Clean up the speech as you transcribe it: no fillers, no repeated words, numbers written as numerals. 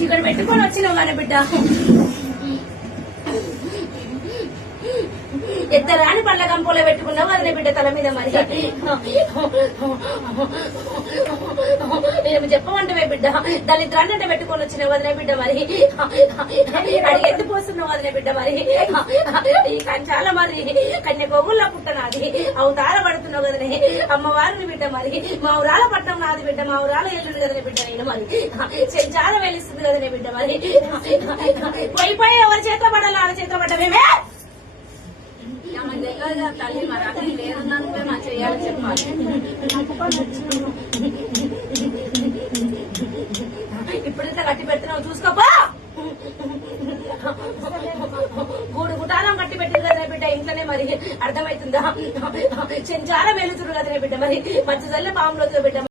ఇక్కడ పెట్టుకొని వచ్చినావు కానీ బిడ్డ ఎత్తరాని పండ్ల కంపోలో పెట్టుకున్నావు అదే బిడ్డ తల మీద మరి నేను చెప్పమంటే బిడ్డ దళిద్రాన్ని అంటే పెట్టుకొని వచ్చినావు వదిలే బిడ్డ మరి అడిగి ఎత్తిపోస్తున్నావు వదిలే బిడ్డ మరి ఈ కంచాల మరి కన్య గోగుల్లో పుట్టనాది అవతార పడుతున్నావు కదనే అమ్మవారిని బిడ్డ మరి మా ఊరాల పట్టణం నాది బిడ్డ మా ఊరాల ఎల్లుండి కదనే బిడ్డ నేను మరి చాలా వెలిస్తుంది కదనే బిడ్డ మరి పోయి ఎవరి చేతిలో పడాలి వాళ్ళ చేతిలో పడ్డమేమే తల్లి మరి అక్కడ లేదన్నాను నా చెయ్యాలని చెప్పాలి ఇప్పుడైతే కట్టి పెడుతున్నావు చూసుకోపా గూడు గుటాలం కట్టి పెట్టింది కదా బిడ్డ ఇంట్లోనే మరి అర్థమవుతుందా చెంచాల వెలుతురు కదా బిడ్డ మరి మంచి చల్ల పాములో బిడ్డ